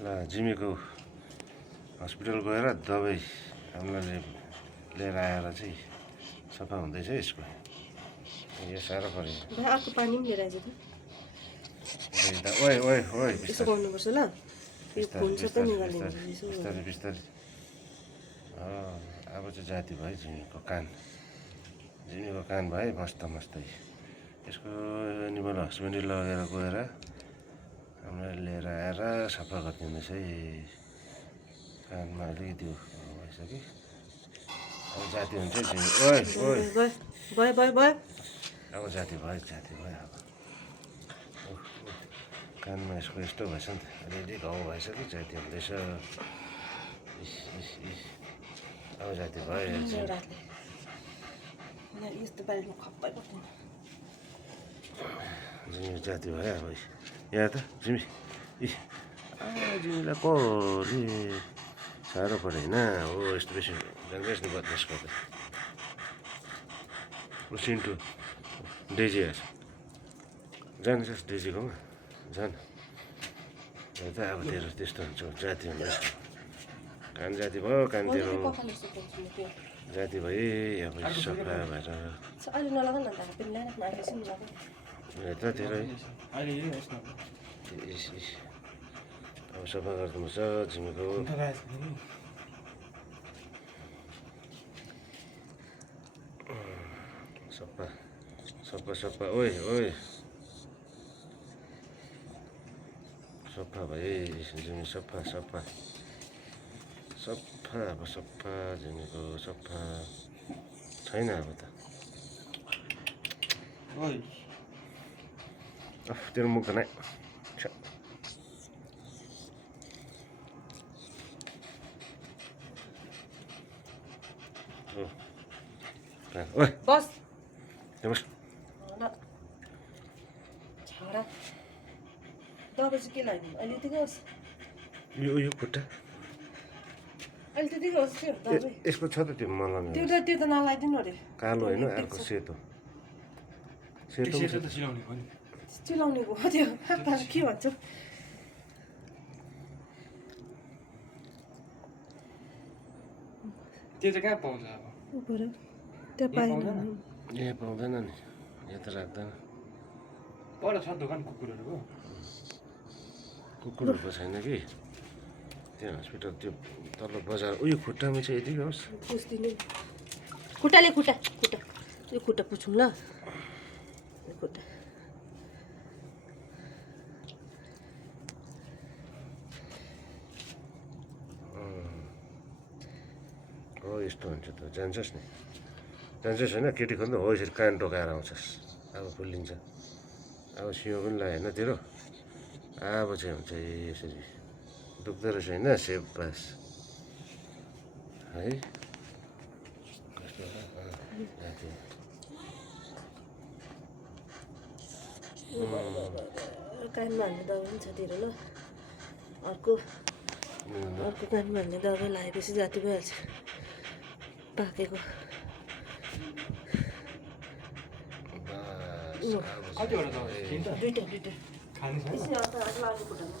ल जिमीको हस्पिटल गएर दबाई हामीलाई लिएर आएर चाहिँ सफा हुँदैछ यसको यो साह्रो पऱ्यो भाइ अर्को पानी पनि लिएर आइज त ओए ओए ओए यसो गर्नुपर्छ ल यो फोन सबै निकालिदिनु यसो बिस्तारै बिस्तारै अब चाहिँ जाती भयो जिमीको कान भयो मस्त मस्तै यसको एनिमल हस्बेन्डरी लगेर गएर हामीलाई लिएर आएर सफा गरिदिँदैछ है कानमा अलिकति भएछ कि अब जाती हुन्छ जिमी ओए ओए भयो भयो भयो अब जाती भयो अब कानमा यसको यस्तो भएछ नि त अलिअलि घाउ भएछ कि जाती हुँदैछ अब जाती भयो यस्तो बारीमा खप्पै पर्दैन जिमी जाती भयो अब यहाँ त जिमी जिमीलाई कसले साह्रो पऱ्यो होइन हो यस्तो बेसी जान्छ नि बदमास गर्दा सिन्टु डेजी आएछ जान्छस् डेजीकोमा जान त अब तेरो त्यस्तो हुन्छ जाती हुन्छ कान जाती भयो कानतिर जाती भयो अब सफा भएर अहिले नलगा न त पनि ल्याएर आएपछि नलगा त तेरो अब सफा गरिदिनुपर्छ जिमीको सफा सफा सफा ओए ओए सफा भयो जिमी सफा सफा सफा अब सफा जिमीको सफा छैन अब त तेरो मुख त नै ओए बस बस छाडा दबाई चाहिँ के लाग्यो अहिले यतिकै होस् यो खुट्टा अहिले त्यतिकै होस् त्यो दबाई यसको छ त त्यो मलम त्यो त नलाइदिनु अरे कालो होइन अर्को सेतो सेतो चिलाउनेको हो त्यो के भन्छ त्यो चाहिँ कहाँ पाउँछ अब त्यहाँ पाएन यहाँ पाउँदैन नि यहाँ त राख्दैन पर छ दोकान कुकुरहरूको कुकुरहरूको छैन कि त्यहाँ हस्पिटल त्यो तल बजार उयो खुट्टामा चाहिँ यतिकै होस् पुछ्दिनु खुट्टाले खुट्टा यो खुट्टा पुछौँ ल यो खुट्टा हो यस्तो हुन्छ त जान्छस् नि जान्छस् होइन केटी खोज्नु हो यसरी कान टोकाएर आउँछस् अब फुल्लिन्छ अब सियो पनि लाग्यो होइन तेरो अब चाहिँ हुन्छ यसरी दुख्दो रहेछ होइन सेप पास है कस्तो कानमा हाल्ने दबाई पनि छ तेरो ल अर्को कानमा हाल्ने दबाई लगाएपछि जाती भइहाल्छ पाकेको कतिवटा दबाई दुइटा खाने छ यसो अर्को लाग्नु खुट्टामा